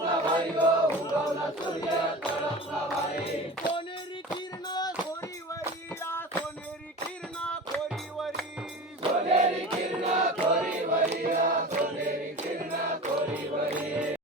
না ভাইব উড়াও না চলিয়া তারা